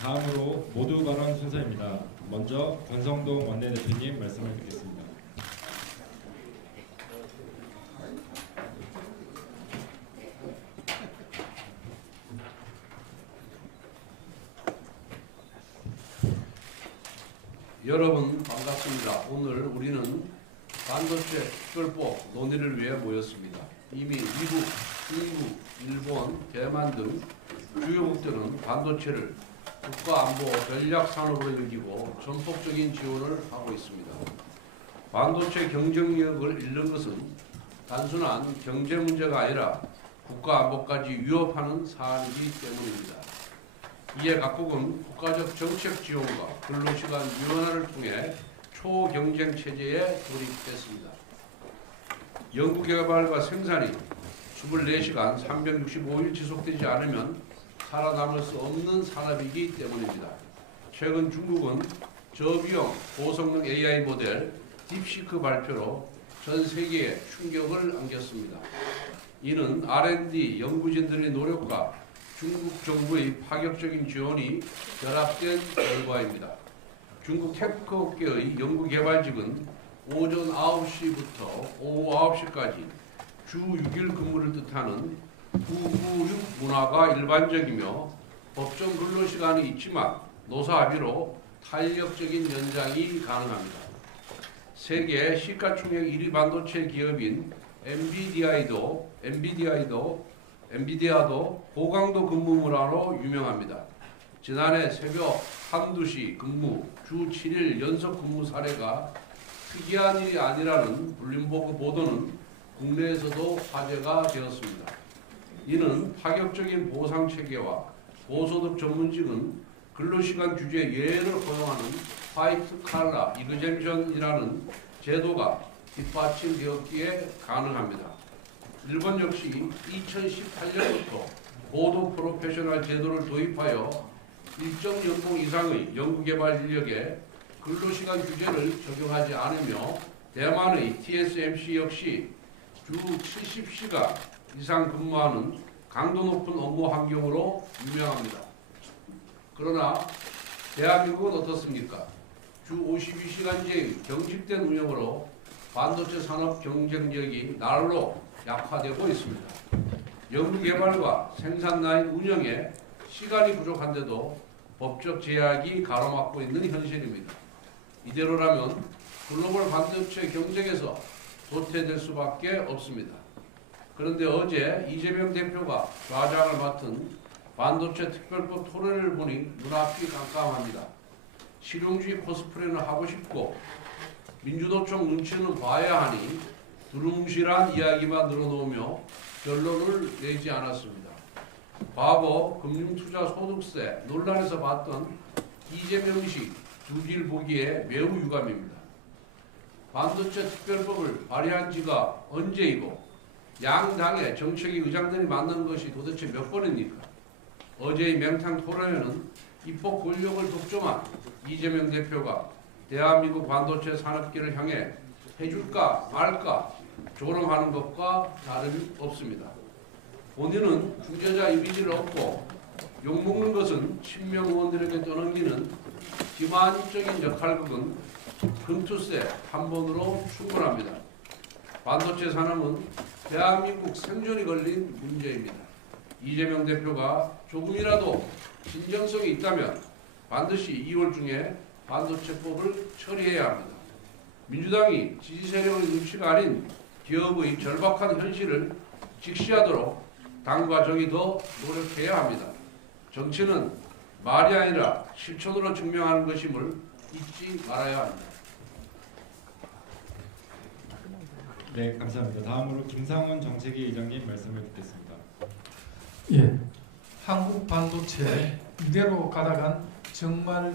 다음으로 모두 발언 순서입니다. 먼저 권성동 원내대표님 말씀을 듣겠습니다. 여러분 반갑습니다. 오늘 우리는 반도체 특별법 논의를 위해 모였습니다. 이미 미국, 중국, 일본, 대만 등 주요국들은 반도체를 국가안보 전략산업으로 여기고 전폭적인 지원을 하고 있습니다. 반도체 경쟁력을 잃는 것은 단순한 경제 문제가 아니라 국가안보까지 위협하는 사안이기 때문입니다. 이에 각국은 국가적 정책 지원과 근로시간 유연화를 통해 초경쟁 체제에 돌입했습니다. 연구개발과 생산이 24시간 365일 지속되지 않으면 살아남을 수 없는 산업이기 때문입니다. 최근 중국은 저비용 고성능 AI 모델 딥시크 발표로 전 세계에 충격을 안겼습니다. 이는 R&D 연구진들의 노력과 중국 정부의 파격적인 지원이 결합된 결과입니다. 중국 테크 업계의 연구개발직은 오전 9시부터 오후 9시까지 주 6일 근무를 뜻하는 996 문화가 일반적이며 법정 근로시간이 있지만 노사 합의로 탄력적인 연장이 가능합니다. 세계 시가총액 1위 반도체 기업인 엔비디아도 고강도 근무 문화로 유명합니다. 지난해 새벽 1~2시 근무, 주 7일 연속 근무 사례가 특이한 일이 아니라는 블룸버그 보도는 국내에서도 화제가 되었습니다. 이는 파격적인 보상체계와 고소득 전문직은 근로시간 규제 예외를 허용하는 화이트 칼라 이그젬션이라는 제도가 뒷받침되었기에 가능합니다. 일본 역시 2018년부터 고도 프로페셔널 제도를 도입하여 일정 연봉 이상의 연구개발 인력에 근로시간 규제를 적용하지 않으며 대만의 TSMC 역시 주 70시간 이상 근무하는 강도 높은 업무 환경으로 유명합니다. 그러나 대한민국은 어떻습니까? 주 52시간제의 경직된 운영으로 반도체 산업 경쟁력이 날로 약화되고 있습니다. 연구개발과 생산 라인 운영에 시간이 부족한데도 법적 제약이 가로막고 있는 현실입니다. 이대로라면 글로벌 반도체 경쟁에서 도태될 수밖에 없습니다. 그런데 어제 이재명 대표가 좌장을 맡은 반도체 특별법 토론을 보니 눈앞이 깜깜합니다. 실용주의 코스프레는 하고 싶고 민주노총 눈치는 봐야 하니 두루뭉실한 이야기만 늘어놓으며 결론을 내지 않았습니다. 과거 금융투자소득세 논란에서 봤던 이재명식 두 길 보기에 매우 유감입니다. 반도체 특별법을 발의한 지가 언제이고 양당의 정책위 의장들이 만난 것이 도대체 몇 번입니까? 어제의 맹탕 토론회는 입법 권력을 독점한 이재명 대표가 대한민국 반도체 산업계를 향해 해줄까 말까 조롱하는 것과 다름없습니다. 본인은 중재자 이미지를 얻고 욕먹는 것은 친명 의원들에게 떠넘기는 기만적인 역할극은 금투세 한 번으로 충분합니다. 반도체 산업은 대한민국 생존이 걸린 문제입니다. 이재명 대표가 조금이라도 진정성이 있다면 반드시 2월 중에 반도체법을 처리해야 합니다. 민주당이 지지 세력의 눈치가 아닌 기업의 절박한 현실을 직시하도록 당과 정이 더 노력해야 합니다. 정치는 말이 아니라 실천으로 증명하는 것임을 잊지 말아야 합니다. 네, 감사합니다. 다음으로 김상훈 정책위 의장님 말씀을 듣겠습니다. 예, 한국 반도체 이대로 가다간 정말